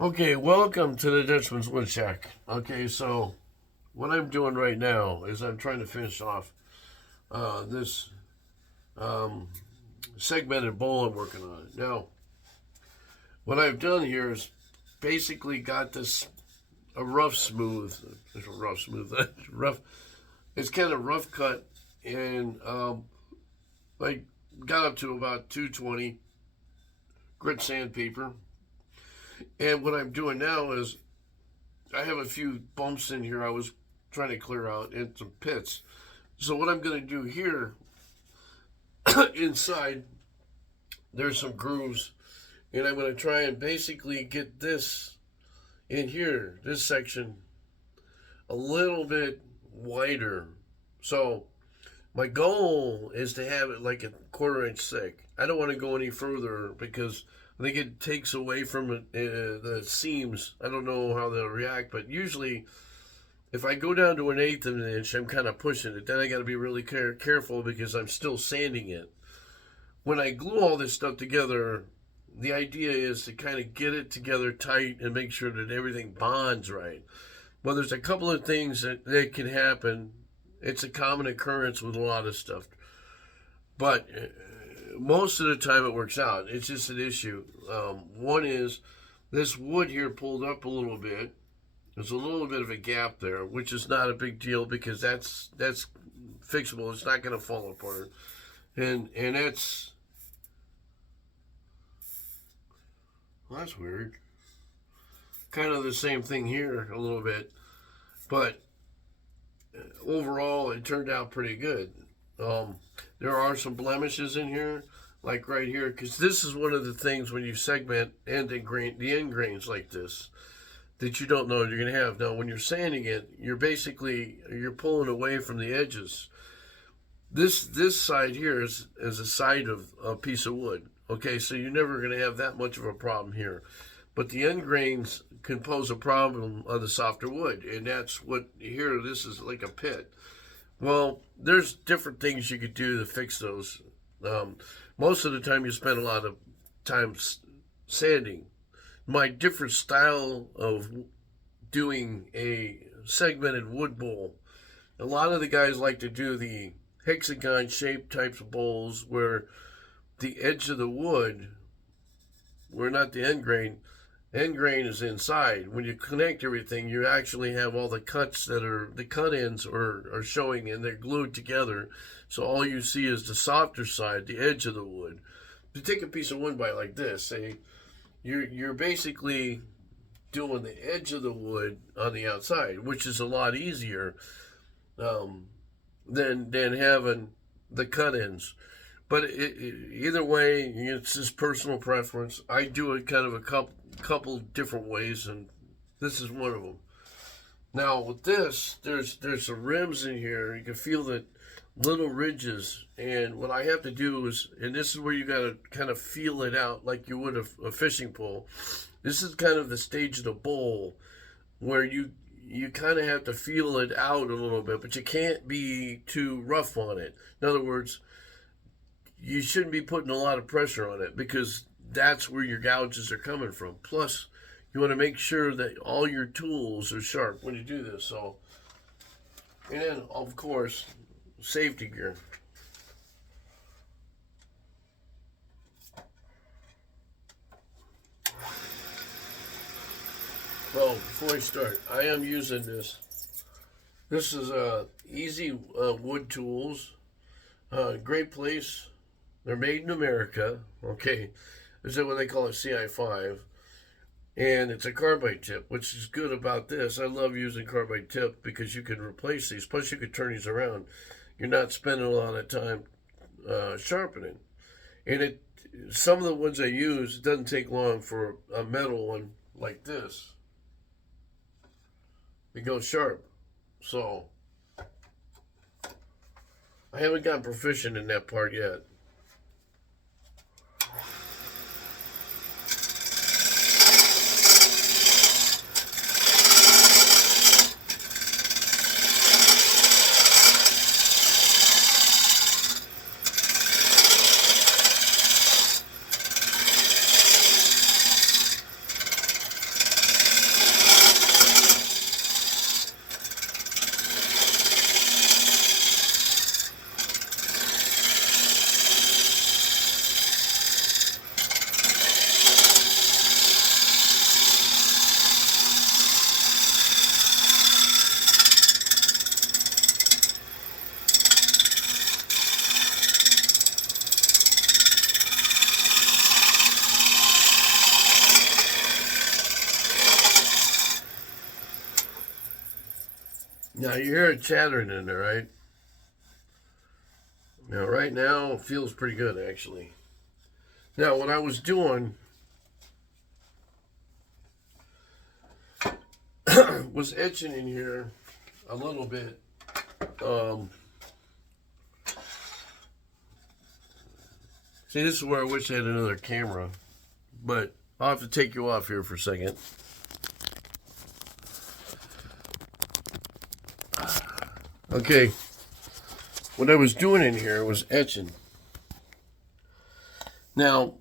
Okay, welcome to the Dutchman's Woodchuck. Okay, so what I'm doing right now is I'm trying to finish off this um, segmented bowl I'm working on. Now, what I've done here is basically got this a rough smooth, rough smooth, rough. It's kind of rough cut, and I got up to about 220 grit sandpaper. And what I'm doing now is I have a few bumps in here I was trying to clear out and some pits. So what I'm going to do here inside, there's some grooves, and I'm going to try and basically get this in here, this section, a little bit wider. So my goal is to have it like a quarter-inch thick. I don't want to go any further because I think it takes away from the seams. I don't know how they'll react, but usually if I go down to an eighth of an inch, I'm kind of pushing it. Then I got to be really careful because I'm still sanding it. When I glue all this stuff together, the idea is to kind of get it together tight and make sure that everything bonds right. Well, there's a couple of things that can happen. It's a common occurrence with a lot of stuff. But most of the time it works out. It's just an issue. One is this wood here pulled up a little bit. There's a little bit of a gap there, which is not a big deal because that's fixable. It's not going to fall apart, and that's well, that's weird. Kind of the same thing here a little bit, but overall it turned out pretty good. There are some blemishes in here, like right here, because this is one of the things when you segment the end grains like this that you don't know you're going to have. Now, when you're sanding it, you're pulling away from the edges. This side here is a side of a piece of wood. Okay, so you're never going to have that much of a problem here. But the end grains can pose a problem on the softer wood, and that's what here. This is like a pit. Well, there's different things you could do to fix those. Most of the time, you spend a lot of time sanding. My different style of doing a segmented wood bowl. A lot of the guys like to do the hexagon shaped types of bowls where the edge of the wood, where not the end grain is inside. When you connect everything, you actually have all the cuts the cut ends are showing and they're glued together. So all you see is the softer side, the edge of the wood. If you take a piece of wood by like this, say, you're basically doing the edge of the wood on the outside, which is a lot easier than having the cut ends. But either way, it's just personal preference. I do it kind of a couple different ways, and this is one of them. Now with this, there's some rims in here. You can feel that little ridges, and what I have to do is, and this is where you got to kind of feel it out like you would a fishing pole. This is kind of the stage of the bowl where you kind of have to feel it out a little bit, but you can't be too rough on it. In other words, you shouldn't be putting a lot of pressure on it because that's where your gouges are coming from. Plus, you want to make sure that all your tools are sharp when you do this. So, and then of course, safety gear. Well, before I start, I am using this. This is Easy Wood Tools. Great place. They're made in America. Okay, this is what they call a CI5, and it's a carbide tip, which is good about this. I love using carbide tip because you can replace these. Plus, you can turn these around. You're not spending a lot of time sharpening. And some of the ones I use, it doesn't take long for a metal one like this. It goes sharp. So I haven't gotten proficient in that part yet. Now you hear it chattering in there, right? Now, right now, it feels pretty good, actually. Now, what I was doing was etching in here a little bit. See, this is where I wish I had another camera, but I'll have to take you off here for a second. Okay, what I was doing in here was etching. Now,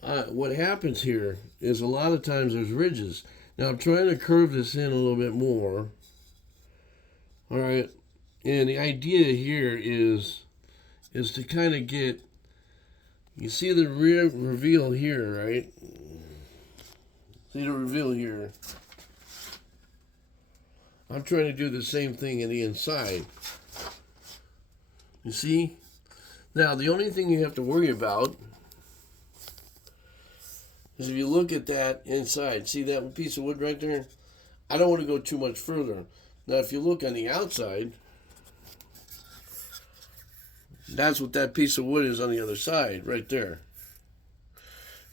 what happens here is a lot of times there's ridges. Now I'm trying to curve this in a little bit more. All right, and the idea here is to kind of get, you see the reveal here, right? See the reveal here. I'm trying to do the same thing in the inside. You see? Now, the only thing you have to worry about is if you look at that inside, see that piece of wood right there? I don't want to go too much further. Now, if you look on the outside, that's what that piece of wood is on the other side, right there.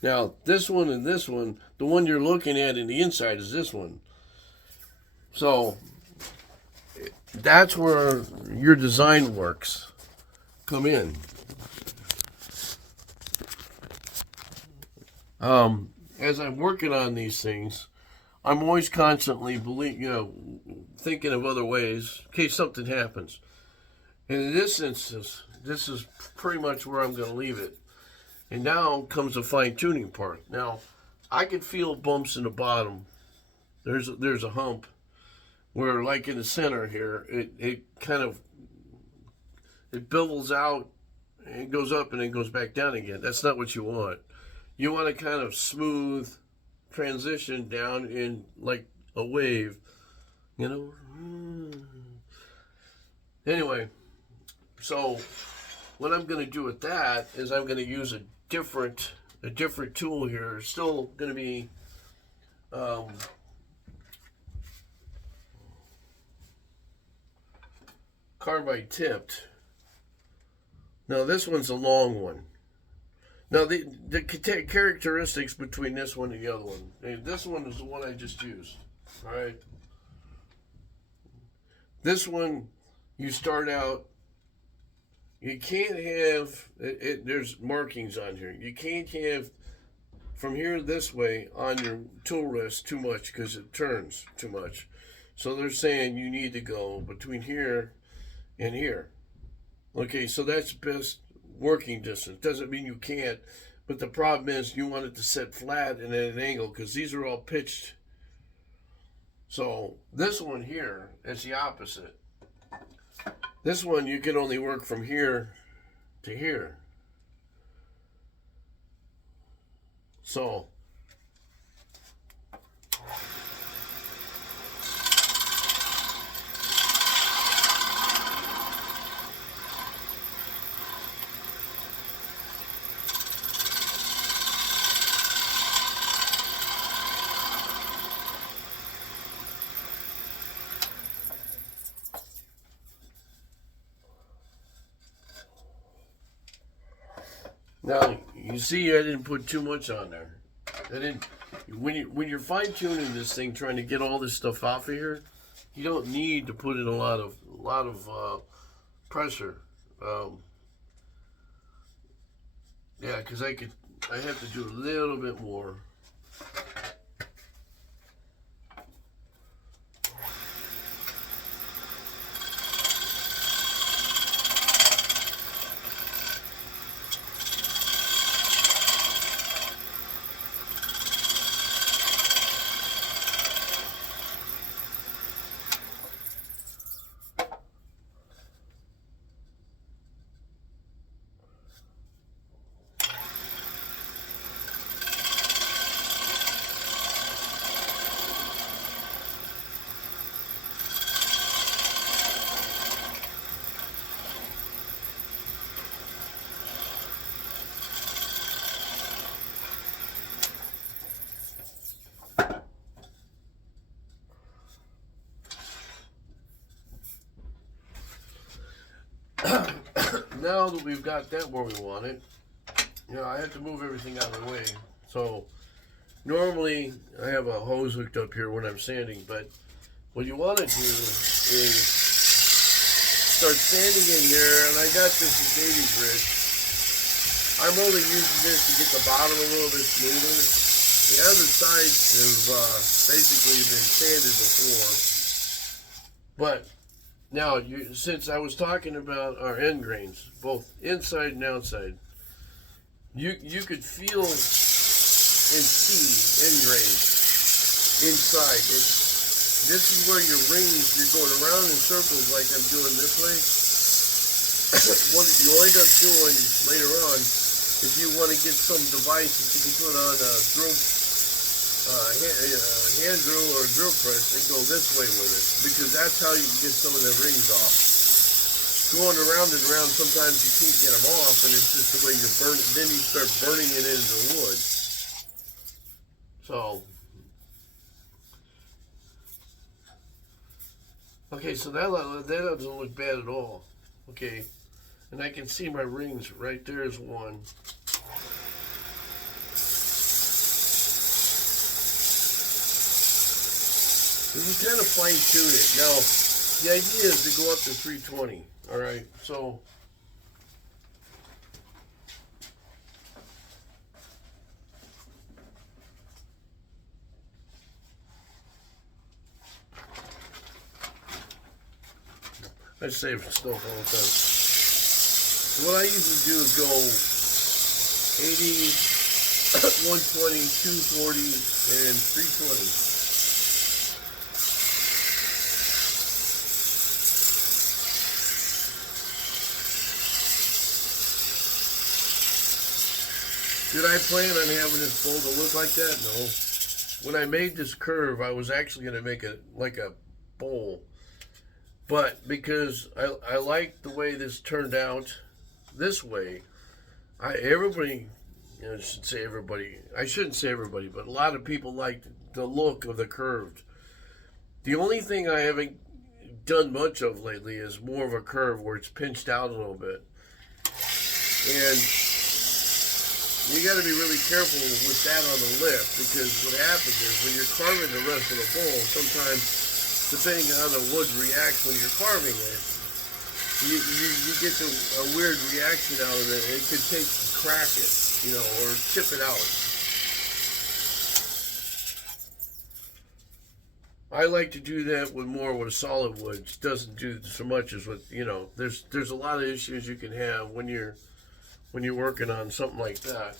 Now, this one and this one, the one you're looking at in the inside is this one. So, that's where your design works come in. As I'm working on these things, I'm always constantly thinking of other ways in case something happens. And in this instance, this is pretty much where I'm going to leave it. And now comes the fine-tuning part. Now, I can feel bumps in the bottom. There's a hump where, like in the center here, it kind of, it bevels out and goes up and then goes back down again. That's not what you want. You want to kind of smooth transition down in like a wave, you know. Anyway, so what I'm going to do with that is I'm going to use a different tool here. It's still going to be carbide tipped. Now this one's a long one. Now the characteristics between this one and the other one. This one is the one I just used. All right. This one, you start out. You can't have it. There's markings on here. You can't have from here this way on your tool rest too much because it turns too much. So they're saying you need to go between here and here. Okay, so that's best working distance. Doesn't mean you can't, but the problem is you want it to set flat and at an angle because these are all pitched. So this one here is the opposite. This one you can only work from here to here. So now you see I didn't put too much on there. I didn't. When you're fine tuning this thing, trying to get all this stuff off of here, you don't need to put in a lot of pressure. Yeah, because I have to do a little bit more. now that we've got that where we want it, I have to move everything out of the way. So normally I have a hose hooked up here when I'm sanding, but what you want to do is start sanding in here, and I got this as 80 grit. I'm only using this to get the bottom a little bit smoother. The other sides have basically been sanded before. But now, since I was talking about our end grains, both inside and outside, you could feel and see end grains inside. This is where your rings, you're going around in circles like I'm doing this way. What you'll end up doing later on, if you want to get some device that you can put on a drill, hand drill or drill press, and go this way with it, because that's how you can get some of the rings off. Going around and around, sometimes you can't get them off, and it's just the way you burn it. Then you start burning it into the wood. So, okay, so that doesn't look bad at all. Okay, and I can see my rings right there is one. So you kind of fine tune it. Now, the idea is to go up to 320. All right, so I save stuff all the time. So what I usually do is go 80, 120, 240, and 320. Did I plan on having this bowl to look like that? No. When I made this curve, I was actually going to make it like a bowl. But because I like the way this turned out this way, everybody, I should say everybody, I shouldn't say everybody, but a lot of people like the look of the curved. The only thing I haven't done much of lately is more of a curve where it's pinched out a little bit. And you got to be really careful with that on the lip, because what happens is when you're carving the rest of the bowl, sometimes, depending on how the wood reacts when you're carving it, you get a weird reaction out of it. It could crack it, or chip it out. I like to do that with solid wood. It doesn't do so much as with, there's a lot of issues you can have when you're working on something like that.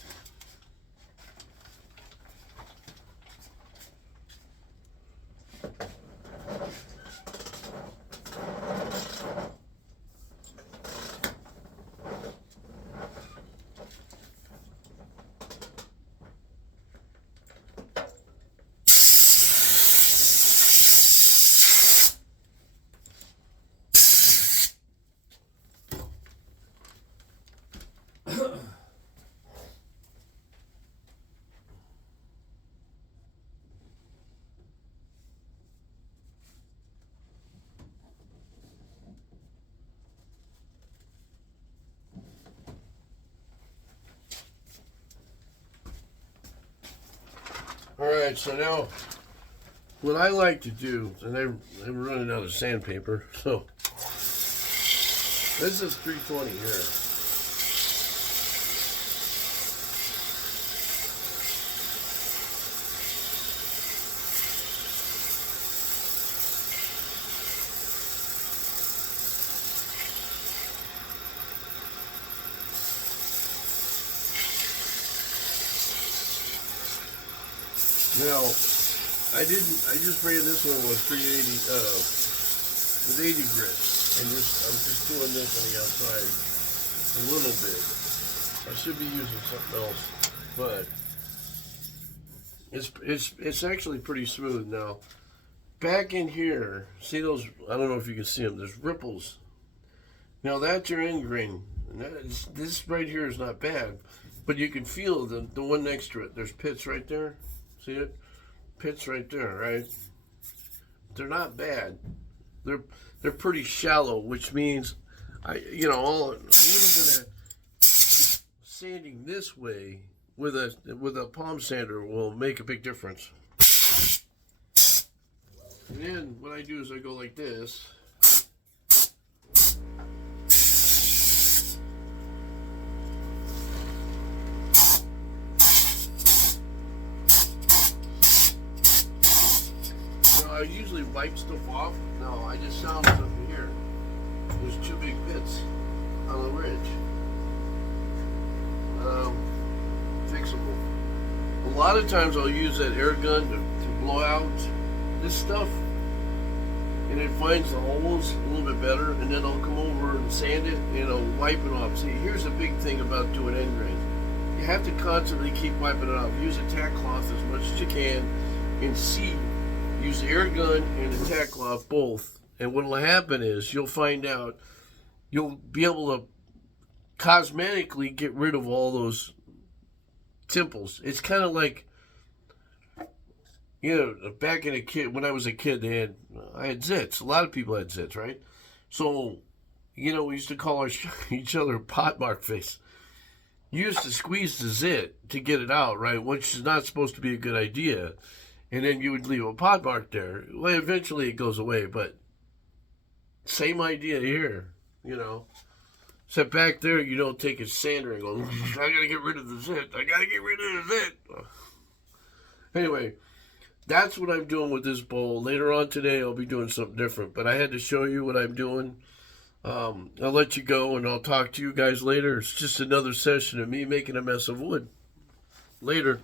All right, so now what I like to do, and I'm running out of sandpaper, so this is 320 here. Now, I just ran this one with 380, with 80 grit, and I'm just doing this on the outside a little bit. I should be using something else, but it's actually pretty smooth now. Back in here, see those? I don't know if you can see them. There's ripples. Now that's your end grain. This right here is not bad, but you can feel the one next to it. There's pits right there. See it? Pits right there, right? They're not bad. They're pretty shallow, which means all a little bit of sanding this way with a palm sander will make a big difference. And then what I do is I go like this. I usually wipe stuff off. No, I just found something here. There's two big pits on the ridge. Fixable. A lot of times I'll use that air gun to blow out this stuff, and it finds the holes a little bit better, and then I'll come over and sand it and I'll wipe it off. See, here's the big thing about doing end grain. You have to constantly keep wiping it off. Use a tack cloth as much as you can, and see. Use the air gun and the tack cloth both, and what will happen is you'll find out you'll be able to cosmetically get rid of all those pimples. It's kind of like, back in when I was a kid, I had zits. A lot of people had zits, right? So, we used to call each other potmark face. You used to squeeze the zit to get it out, right? Which is not supposed to be a good idea. And then you would leave a pot mark there. Well, eventually it goes away, but same idea here, Except back there, you don't take a sander and go, I gotta get rid of the zit. I gotta get rid of the zit. Anyway, that's what I'm doing with this bowl. Later on today, I'll be doing something different, but I had to show you what I'm doing. I'll let you go, and I'll talk to you guys later. It's just another session of me making a mess of wood. Later.